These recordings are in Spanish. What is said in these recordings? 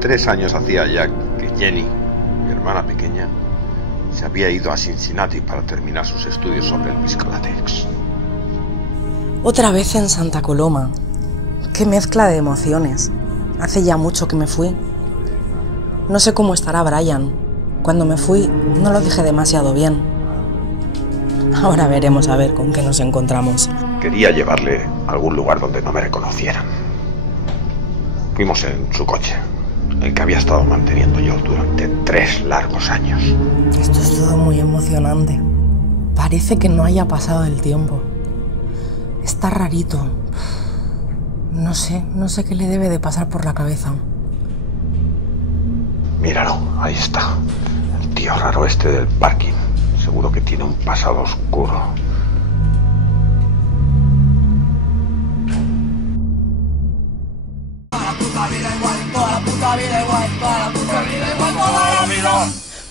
3 años hacía ya que Jenny, mi hermana pequeña, se había ido a Cincinnati para terminar sus estudios sobre el viscolátex. Otra vez en Santa Coloma. Qué mezcla de emociones. Hace ya mucho que me fui. No sé cómo estará Brian. Cuando me fui no lo dejé demasiado bien. Ahora veremos a ver con qué nos encontramos. Quería llevarle a algún lugar donde no me reconocieran. Fuimos en su coche, el que había estado manteniendo yo durante 3 largos años. Esto es todo muy emocionante. Parece que no haya pasado el tiempo. Está rarito. No sé qué le debe de pasar por la cabeza. Míralo, ahí está. El tío raro este del parking. Seguro que tiene un pasado oscuro.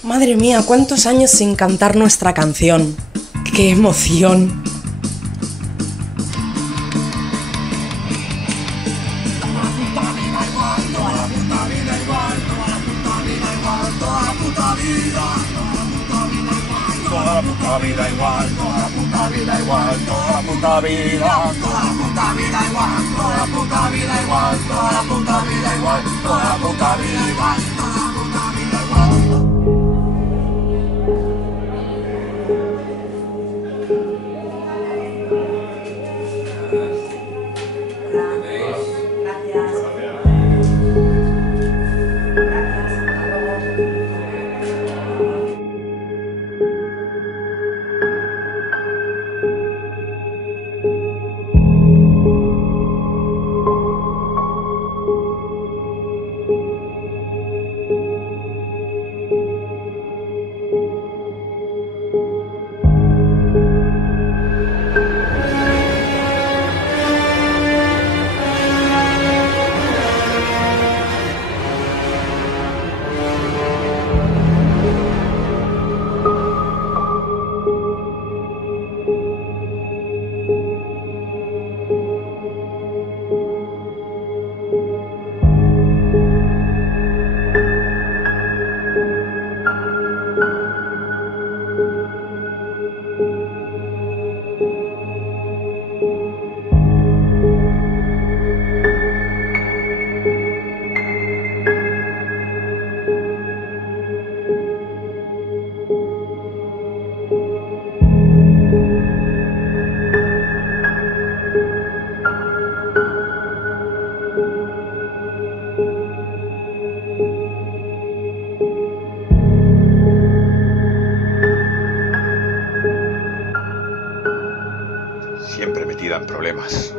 Madre mía, cuántos años sin cantar nuestra canción. ¡Qué emoción! Toda la puta vida igual, toda la puta vida igual, toda la puta vida, toda la puta vida igual, toda la puta vida igual, toda la puta vida igual, toda la puta vida igual, toda la puta vida igual. Siempre metida en problemas.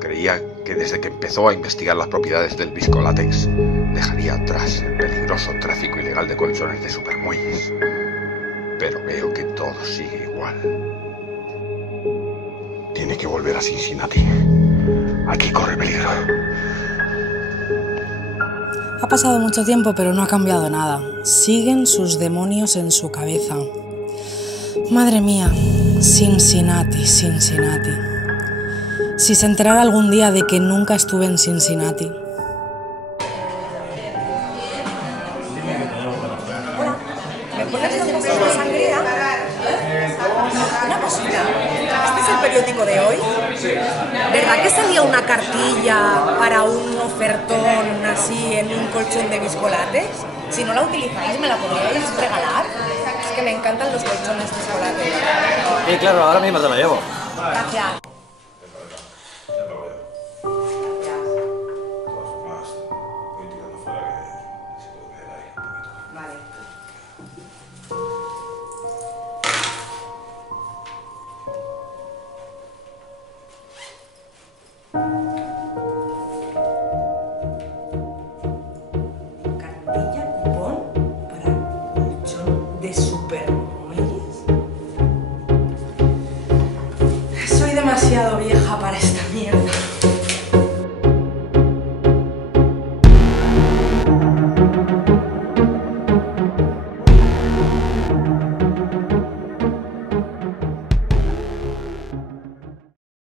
Creía que desde que empezó a investigar las propiedades del viscolátex dejaría atrás el peligroso tráfico ilegal de colchones de supermuelles. Pero veo que todo sigue igual. Tiene que volver a Cincinnati. Aquí corre peligro. Ha pasado mucho tiempo, pero no ha cambiado nada. Siguen sus demonios en su cabeza. Madre mía, Cincinnati. Si se enterara algún día de que nunca estuve en Cincinnati. ¿Me pones dos vasos de sangría? Una cosita. ¿Este es el periódico de hoy? ¿Verdad que salía una cartilla para un ofertón así en un colchón de viscolátex? Si no la utilizáis, ¿me la podríais regalar? Es que me encantan los colchones viscolátex. Sí, claro, ahora mismo te lo llevo. Gracias. Soy demasiado vieja para esta mierda.